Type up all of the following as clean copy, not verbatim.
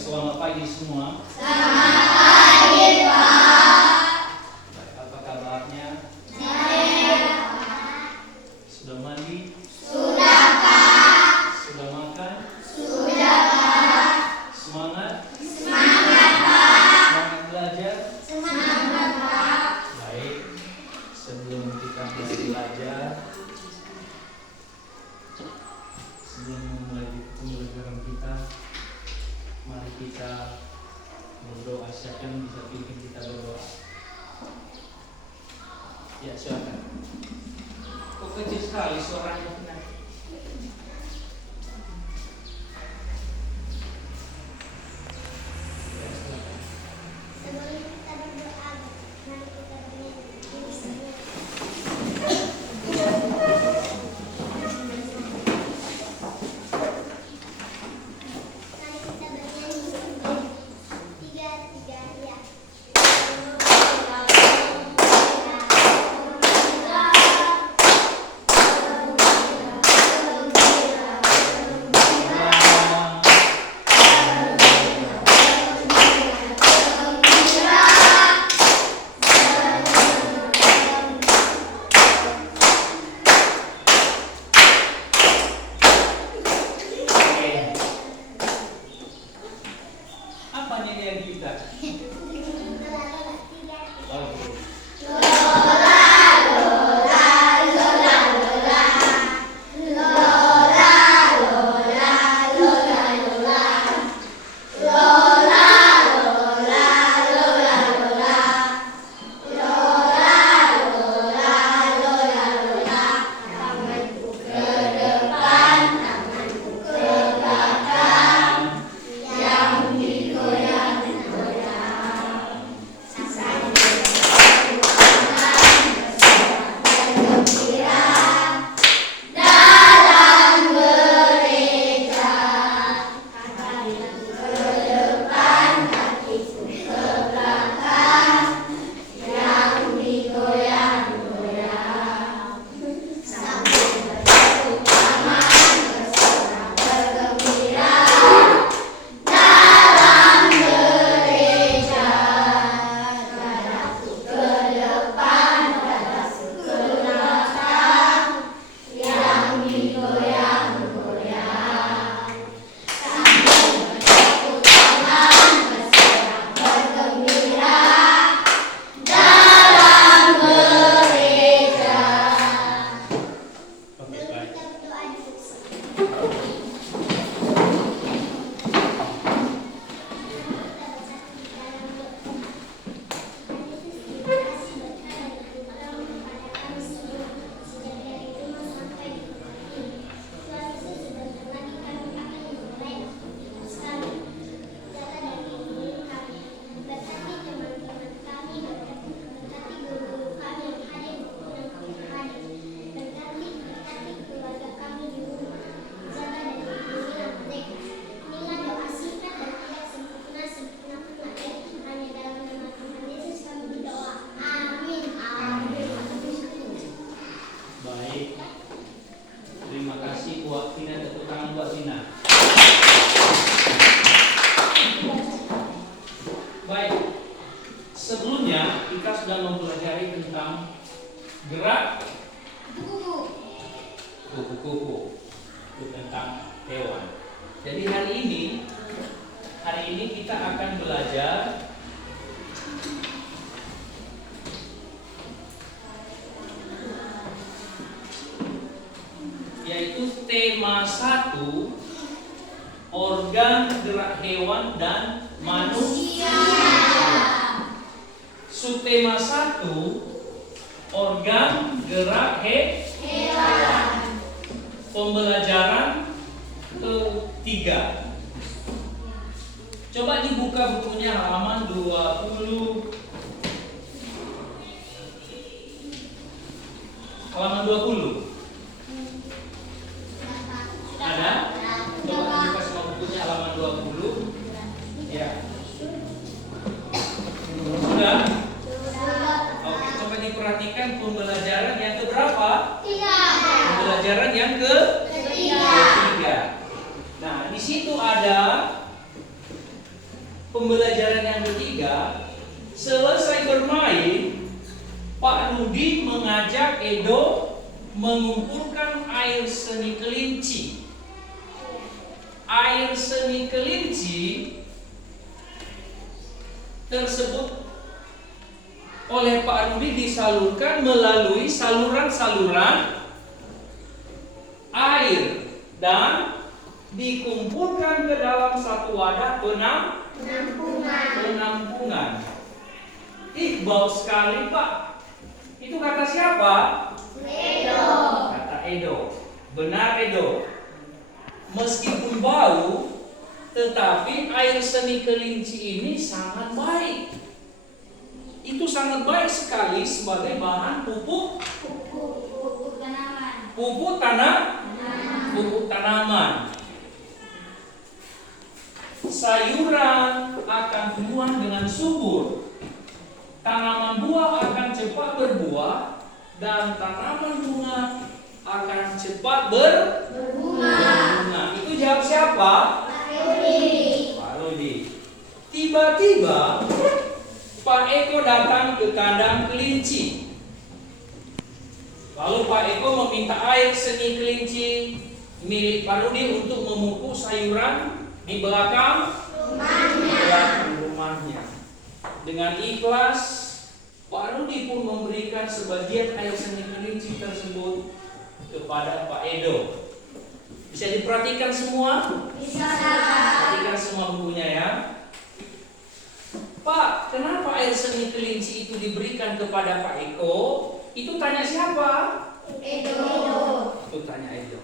selamat pagi semua. Selamat pagi, Pak. Baik, apa kabarnya? Baik. Sudah mandi? Sudah, Pak. Sudah makan? Sudah, Pak. Semangat? Semangat, Pak. Semangat belajar? Semangat, Pak. Baik, sebelum kita mulai belajar, sebelum memulai pembelajaran kita, mari kita berdoa. Siapa yang bisa pimpin kita berdoa? Ya, silakan. Kok kecil sekali suaranya? Ya, silakan. Sebelum kita berdoa, mari kita bernyanyi. Mari kita bernyanyi. Tiga, ya. Oke. Apa nyanyian kita? Oke. Oke, baik. Kita berdoa dulu. Baik. Terima kasih buat Tina, tepuk tangan buat Tina. Baik. Sebelumnya kita sudah mempelajari tentang gerak kupu-kupu, itu tentang hewan. Jadi hari ini kita akan belajar yaitu tema 1, organ gerak hewan dan manusia. Subtema 1, organ gerak hewan. Pembelajaran ketiga. Coba dibuka bukunya halaman 20. Halaman 20. Ada? Coba dibuka semua bukunya halaman 20. Ya. Sudah? Oke, coba diperhatikan pembelajaran yang keberapa? Pembelajaran yang ketiga. Nah, di situ ada Edo mengumpulkan air seni kelinci. Air seni kelinci tersebut oleh Pak Rudi disalurkan melalui saluran-saluran air dan dikumpulkan ke dalam satu wadah penampungan. Ih, bau sekali, Pak. Itu kata siapa? Edo. Kata Edo. Benar, Edo. Meskipun bau, tetapi air seni kelinci ini sangat baik. Itu sangat baik sekali sebagai bahan pupuk tanaman. Sayuran akan tumbuh dengan subur. Tanaman buah akan cepat berbuah dan tanaman bunga akan cepat berbunga. Itu jawab siapa? Pak Rudi. Tiba-tiba Pak Eko datang ke kandang kelinci. Lalu Pak Eko meminta air seni kelinci milik Pak Rudi untuk memupuk sayuran di belakang rumahnya. Dengan ikhlas, Pak Rudi pun memberikan sebagian air seni kelinci tersebut kepada Pak Edo. Bisa diperhatikan semua? Bisa. Perhatikan semua bukunya ya. Pak, kenapa air seni kelinci itu diberikan kepada Pak Eko? Itu tanya siapa? Edo. Itu tanya Edo.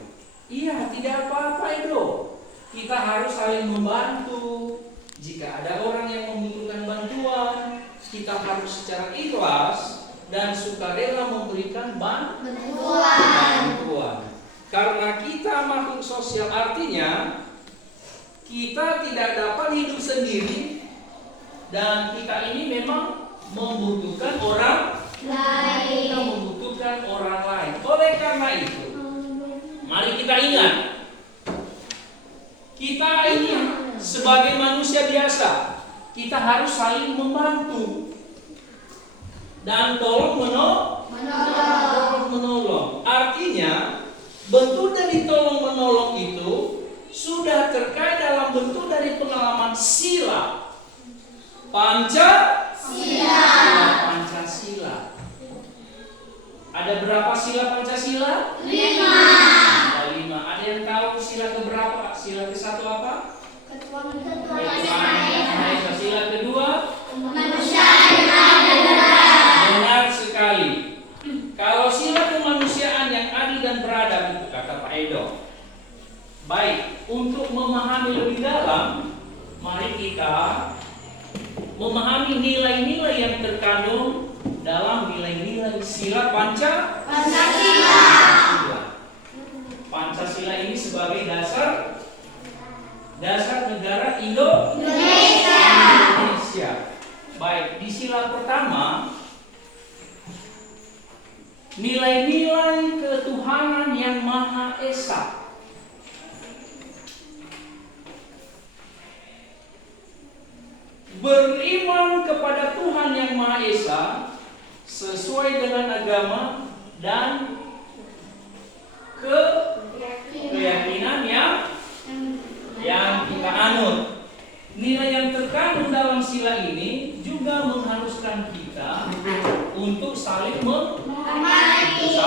Iya, tidak apa-apa Edo. Kita harus saling membantu. Jika ada orang yang membutuhkan bantuan, kita harus secara ikhlas dan sukarela memberikan bantuan. Karena kita makhluk sosial, artinya kita tidak dapat hidup sendiri dan kita ini memang membutuhkan orang lain. Kita membutuhkan orang lain. Oleh karena itu, mari kita ingat, kita ini sebagai manusia biasa, kita harus saling membantu dan tolong menolong. Artinya, bentuk dari tolong menolong itu sudah terkait dalam bentuk dari pengalaman sila. Pancasila. Ada berapa sila Pancasila? 5. Ada 5. Ada yang tahu sila keberapa? Sila ke-1 apa? Ketuhanan. Sila kedua? Kemanusiaan yang adil dan beradab. Benar sekali. Kalau sila kemanusiaan yang adil dan beradab itu kata Pak Edo. Baik, untuk memahami lebih dalam, mari kita memahami nilai-nilai yang terkandung dalam nilai-nilai sila Pancasila. Pancasila ini sebagai dasar negara Indonesia. Baik, di sila pertama nilai-nilai ketuhanan yang Maha Esa. Beriman kepada Tuhan yang Maha Esa sesuai dengan agama dan keyakinan yang kita anut. Nilai yang terkandung dalam sila ini juga mengharuskan kita untuk saling menghormati,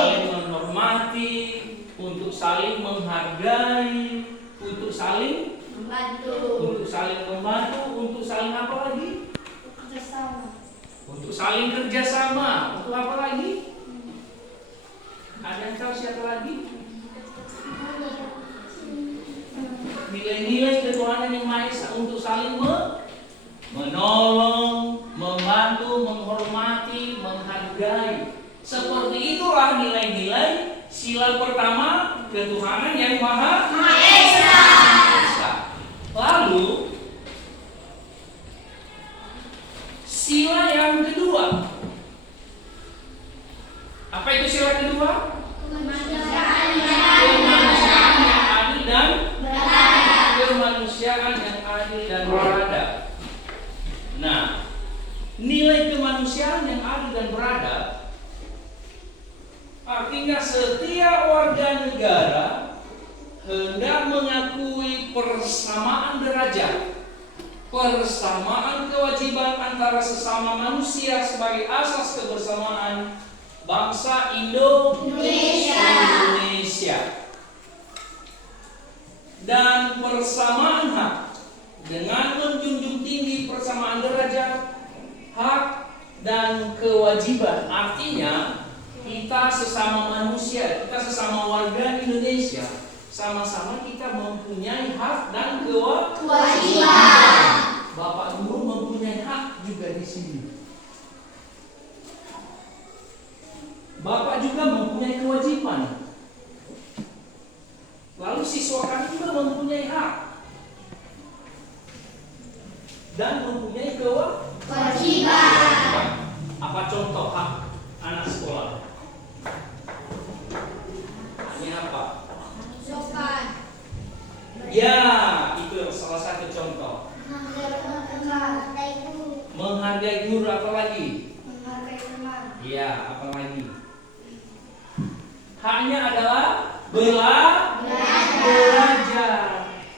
untuk saling menghargai, untuk saling membantu, untuk saling apa lagi? Untuk saling kerjasama. Untuk apa lagi? Ada yang tahu siapa lagi? Nilai-nilai ketuhanan yang Maha Esa untuk saling menolong, membantu, menghormati, menghargai. Seperti itulah nilai-nilai sila pertama ketuhanan yang Maha Esa. Lalu sila yang kedua. Apa itu sila kedua? Kemanusiaan yang adil dan beradab. Nah, nilai kemanusiaan yang adil dan beradab hendak mengakui persamaan derajat, persamaan kewajiban antara sesama manusia sebagai asas kebersamaan bangsa Indonesia, dan persamaan hak dengan menjunjung tinggi persamaan derajat, hak, dan kewajiban. Artinya kita sesama manusia, kita sesama warga Indonesia, sama-sama kita mempunyai hak dan kewajiban. Bapak guru mempunyai hak juga di sini. Bapak juga mempunyai kewajiban. Lalu siswa kami juga mempunyai hak dan mempunyai kewajiban. Apa contoh hak anak sekolah? Ini apa? Sopan. Ya, itu salah satu contoh. Menghargai guru, apa lagi? Menghargai teman. Ya, apa lagi? Haknya adalah belajar.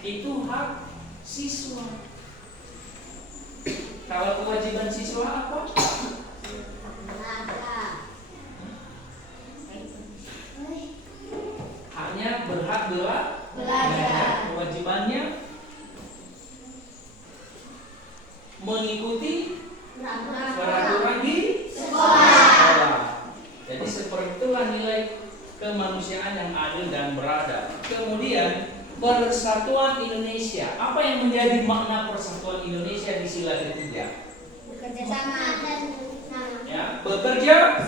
Itu hak siswa. Kalau kewajiban siswa apa? Haknya berhak belajar. Kewajibannya mengikuti peraturan di sekolah. Jadi seperti itulah nilai kemanusiaan yang adil dan beradab. Kemudian persatuan Indonesia. Apa yang menjadi makna persatuan Indonesia di sila ketiga? Bekerja sama. Ya, bekerja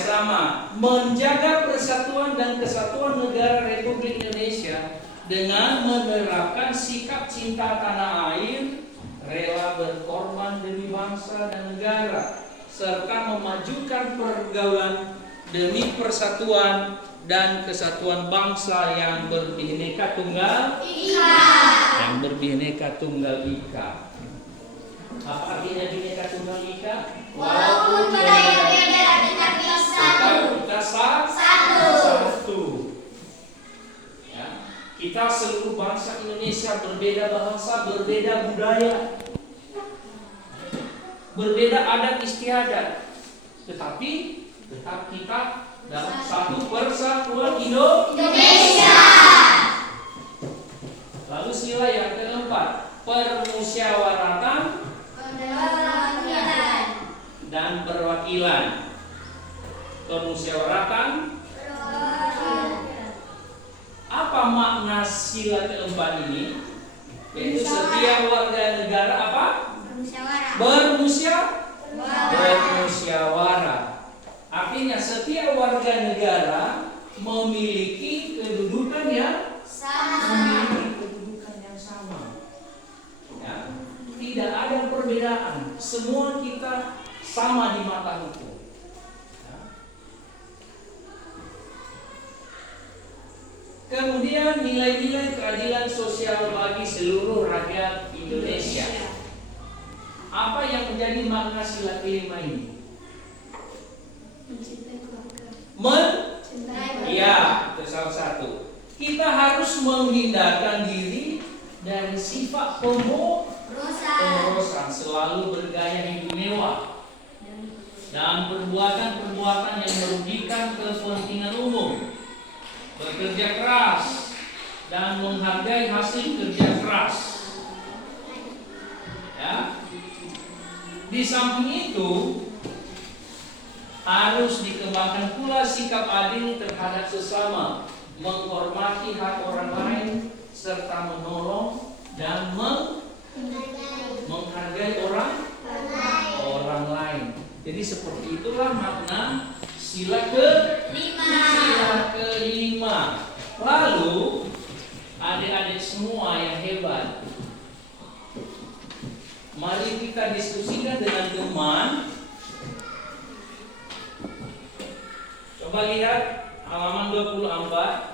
sama, menjaga persatuan dan kesatuan negara Republik Indonesia dengan menerapkan sikap cinta tanah air, rela berkorban demi bangsa dan negara, serta memajukan pergaulan demi persatuan dan kesatuan bangsa yang berbineka tunggal ika. Apa artinya bineka tunggal ika? Walaupun berbeda-beda tetapi kita satu. Ya. Kita seluruh bangsa Indonesia berbeda bahasa, berbeda budaya, berbeda adat istiadat, tetapi tetap kita dalam satu persatuan Indonesia. Lalu sila yang keempat, permusyawaratan dan perwakilan. Permusyawaratan. Apa makna sila keempat ini? Yaitu setiap warga negara apa? Bermusyawarah. Artinya setiap warga negara memiliki kedudukan yang sama. Ya. Tidak ada perbedaan. Semua kita sama di mata hukum. Ya. Kemudian nilai-nilai keadilan sosial bagi seluruh rakyat Indonesia. Apa yang menjadi makna sila kelima ini? Ya, itu salah satu. Kita harus menghindarkan diri dari sifat pemborosan, selalu bergaya hidup mewah, dan perbuatan-perbuatan yang merugikan kepentingan umum, bekerja keras, dan menghargai hasil kerja keras. Ya. Di samping itu, harus dikembangkan pula sikap adil terhadap sesama, menghormati hak orang lain, serta menolong dan menghargai orang lain. Jadi seperti itulah makna sila kelima. Lalu adik-adik semua yang hebat, mari kita diskusikan dengan teman. Coba lihat halaman 24.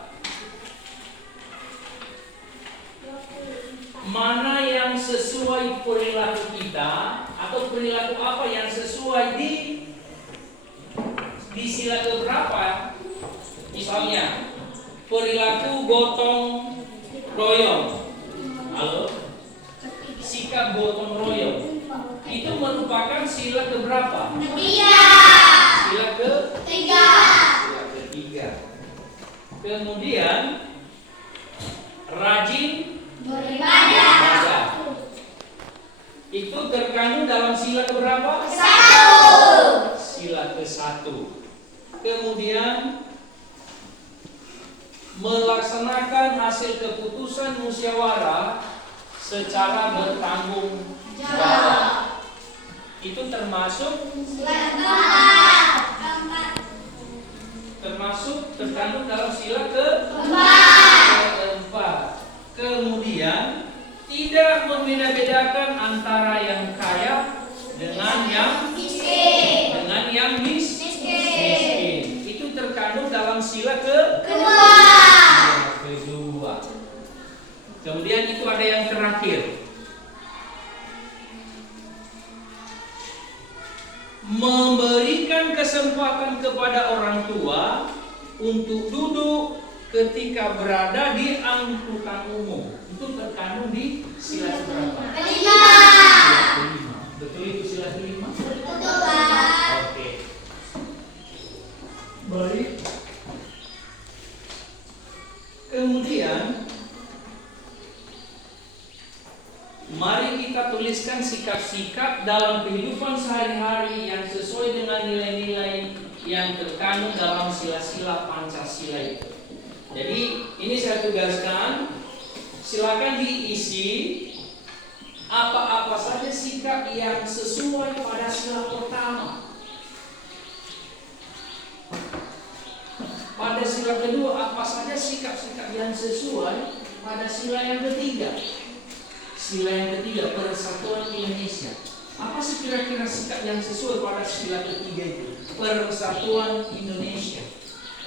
Mana yang sesuai perilaku kita, atau perilaku apa yang sesuai di sila keberapa? Misalnya perilaku gotong royong. Halo? Sikap gotong royong itu merupakan sila keberapa? Ketiga. Sila Tiga. sila ketiga. Kemudian rajin Beribadah. itu terkandung dalam sila keberapa? Satu. Sila ke-1. Kemudian melaksanakan hasil keputusan musyawarah secara bertanggung jawab. Itu termasuk terkandung dalam sila keempat. Kemudian tidak membeda-bedakan antara yang kaya dengan yang miskin. Itu terkandung dalam sila kedua. Kemudian itu ada yang terakhir. Memberikan kesempatan kepada orang tua untuk duduk ketika berada di angkutan umum. Itu terkandung di sila berapa? Kelima. Betul itu sila kelima? Betul, Pak. Oke. Baik. Kemudian mari kita tuliskan sikap-sikap dalam kehidupan sehari-hari yang sesuai dengan nilai-nilai yang terkandung dalam sila-sila Pancasila itu. Jadi ini saya tugaskan, silakan diisi apa-apa saja sikap yang sesuai pada sila pertama. Pada sila kedua, apa saja sikap-sikap yang sesuai pada sila yang ketiga. Sila yang ketiga, Persatuan Indonesia. Apa sih kira-kira sikap yang sesuai pada sila ketiga itu? Persatuan Indonesia.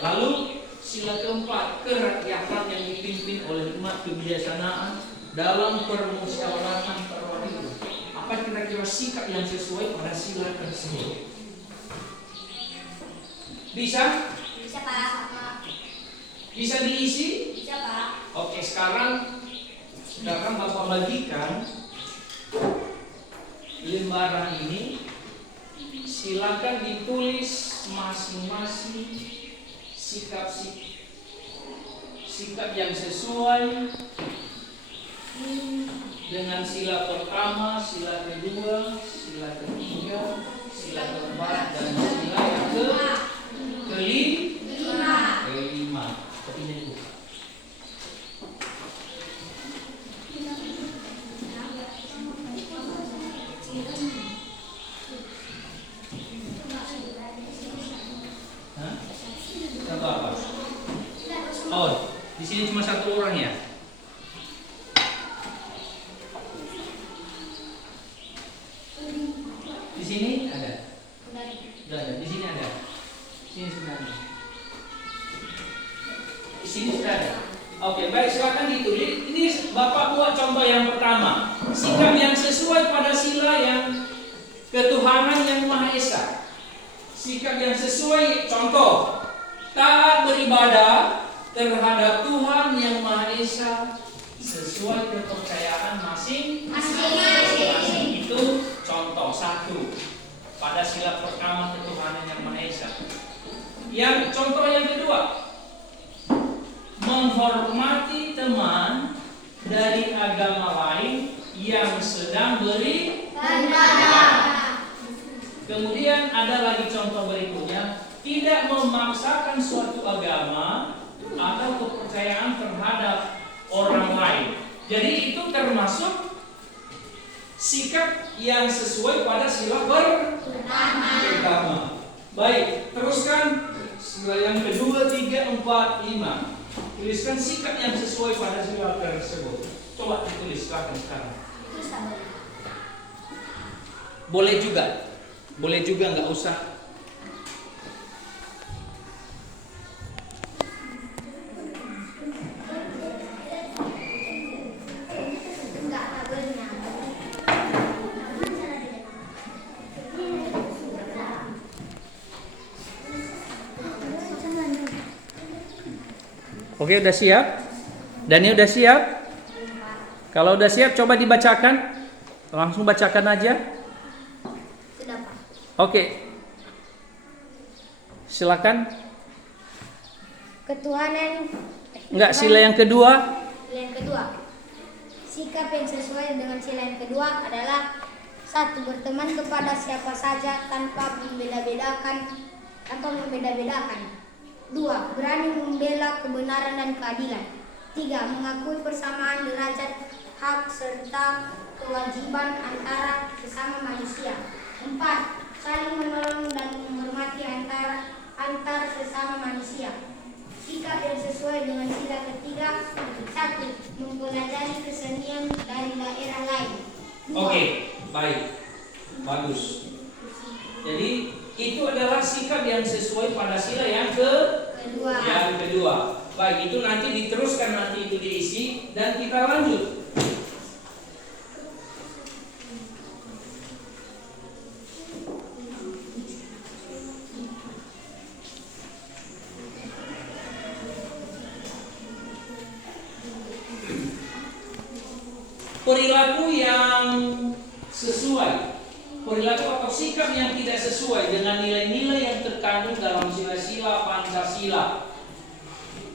Lalu sila keempat, kerakyatan yang dipimpin oleh umat kebijaksanaan dalam permusyawaratan perwakilan. Apa kira-kira sikap yang sesuai pada sila tersebut? Bisa? Bisa, Pak. Bisa diisi? Bisa, Pak. Oke, sekarang Bapak bagikan lembaran ini. Silakan ditulis masing-masing sikap yang sesuai dengan sila pertama, sila kedua, sila ketiga, sila keempat, dan sila yang kelima. Kopinya itu. Satu apa? Oh, di sini cuma satu orang ya. Di sini ada. Sudah ada. Di sini ada. Di sini sudah ada. Di sini sudah ada. Oke, baik, silakan ditulis. Ini Bapak buat contoh yang pertama. Sikap yang sesuai pada sila yang ketuhanan yang Maha Esa. Sikap yang sesuai, contoh, taat beribadah terhadap Tuhan yang Maha Esa sesuai kepercayaan masing-masing. Itu contoh satu pada sila pertama ketuhanan yang Maha Esa. Yang contoh yang kedua, menghormati teman dari agama lain yang sedang beribadah. Kemudian ada lagi contoh berikutnya, tidak memaksakan suatu agama atau kepercayaan terhadap orang lain. Jadi itu termasuk sikap yang sesuai pada sila pertama. Baik, teruskan sila yang kedua, 3, 4, 5. Tuliskan sikap yang sesuai pada sila tersebut. Coba ditulis sekarang. Boleh juga. Boleh juga, nggak usah. Oke. Oke, udah siap? Dani udah siap? Kalau udah siap coba dibacakan. Langsung bacakan aja. Sudah, Pak. Oke. Silakan. Ketuhanan. Enggak, sila yang kedua. Sila yang kedua. Sikap yang sesuai dengan sila yang kedua adalah: 1. Berteman kepada siapa saja tanpa membeda-bedakan. 2. Berani membela kebenaran dan keadilan. 3. Mengakui persamaan derajat, hak, serta kewajiban antara sesama manusia. 4. Saling menolong dan menghormati antar sesama manusia. Sikap yang sesuai dengan sila ketiga: 1. Mempelajari kesenian dari daerah lain. 2. Oke, baik. Bagus. Jadi itu adalah sikap yang sesuai pada sila yang kedua. Baik, itu nanti diteruskan, nanti itu diisi dan kita lanjut. Perilaku yang sesuai, perilaku atau sikap yang tidak sesuai dengan nilai-nilai yang terkandung dalam sila-sila Pancasila.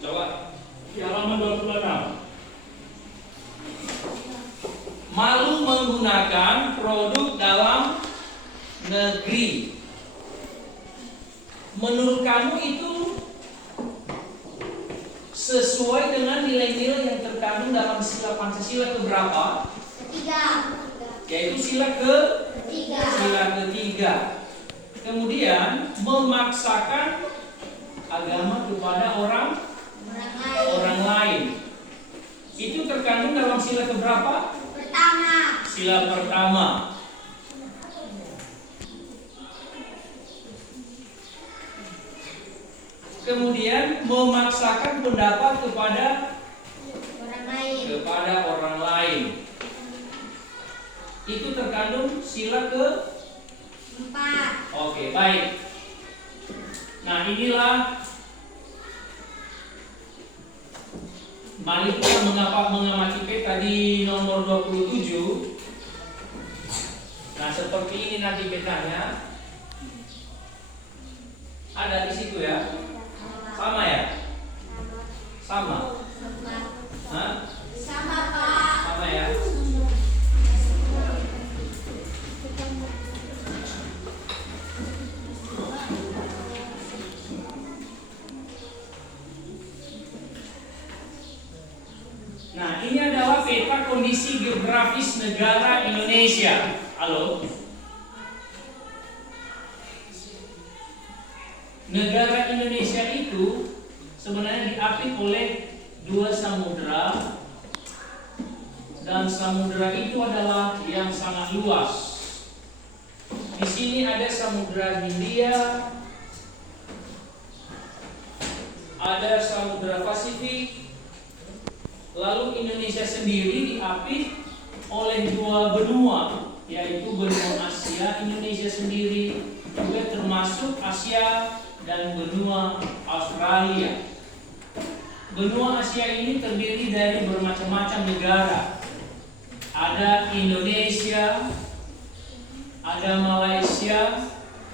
Coba di halaman 26. Malu menggunakan produk dalam negeri. Menurut kamu itu sesuai dengan nilai-nilai yang terkandung dalam sila Pancasila keberapa? Ketiga. Yaitu sila ketiga. Kemudian memaksakan agama kepada orang lain. Itu terkandung dalam sila keberapa? Pertama. Sila pertama. Kemudian memaksakan pendapat kepada orang lain. Itu terkandung sila keempat. Oke, baik. Nah, inilah mari kita mengamati peta di nomor 27. Nah, seperti ini nanti petanya. Ada di situ ya. Sama ya? Sama. Hah? Sama, Pak. Sama ya? Nah, ini adalah peta kondisi geografis negara Indonesia. Halo? Negara Indonesia itu sebenarnya diapit oleh 2 samudera, dan samudera itu adalah yang sangat luas. Di sini ada Samudra Hindia, ada Samudra Pasifik. Lalu Indonesia sendiri diapit oleh 2 benua, yaitu benua Asia Indonesia sendiri, juga termasuk Asia dan benua Australia. Benua Asia ini terdiri dari bermacam-macam negara. Ada Indonesia, ada Malaysia,